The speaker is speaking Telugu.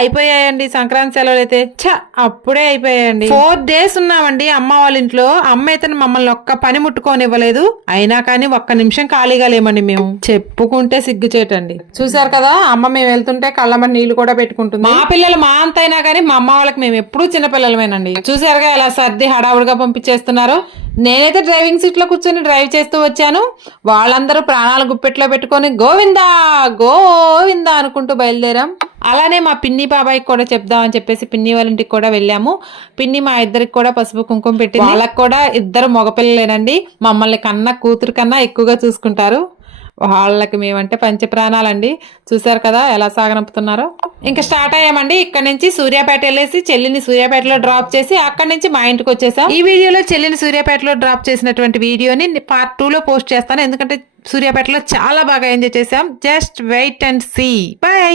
అయిపోయాయండి సంక్రాంతి సెలవులు అయితే. అప్పుడే అయిపోయాయండి. 4 days ఉన్నామండి అమ్మ వాళ్ళ ఇంట్లో. అమ్మ అయితే మమ్మల్ని ఒక్క పని ముట్టుకోనివ్వలేదు. అయినా కానీ ఒక్క నిమిషం ఖాళీగా లేమండి మేము. చెప్పుకుంటే సిగ్గుచేటండి. చూసారు కదా అమ్మ మేము వెళ్తుంటే కళ్ళమని నీళ్లు కూడా పెట్టుకుంటుంది. మా పిల్లలు మా అంత అయినా కానీ మా అమ్మ వాళ్ళకి మేము ఎప్పుడూ చిన్నపిల్లలమేనండి. చూసారుగా ఎలా సర్ది హడావుడిగా పంపించేస్తున్నారు. నేనైతే డ్రైవింగ్ సీట్ లో కూర్చొని డ్రైవ్ చేస్తూ వచ్చాను. వాళ్ళందరూ ప్రాణాలు గుప్పెట్లో పెట్టుకొని గోవిందా గోవిందా అనుకుంటూ బయలుదేరాం. అలానే మా పిన్ని బాబాయికి కూడా చెప్దామని చెప్పేసి పిన్ని వాళ్ళ ఇంటికి కూడా వెళ్ళాము. పిన్ని మా ఇద్దరికి కూడా పసుపు కుంకుమ పెట్టింది. వాళ్ళకి కూడా ఇద్దరు మగపిల్లలేనండి. మమ్మల్ని కన్నా కూతురు కన్నా ఎక్కువగా చూసుకుంటారు. వాళ్ళకి మేమంటే పంచప్రాణాలండి. చూసారు కదా ఎలా సాగనంపుతున్నారో. ఇంకా స్టార్ట్ అయ్యామండి. ఇక్కడ నుంచి సూర్యాపేట వెళ్ళేసి చెల్లిని సూర్యాపేటలో డ్రాప్ చేసి అక్కడ నుంచి మా ఇంటికి వచ్చేసాం. ఈ వీడియోలో చెల్లిని సూర్యాపేటలో డ్రాప్ చేసినటువంటి వీడియోని part 2 లో పోస్ట్ చేస్తాను. ఎందుకంటే సూర్యాపేటలో చాలా బాగా ఎంజాయ్ చేసాం. Just wait and see. By.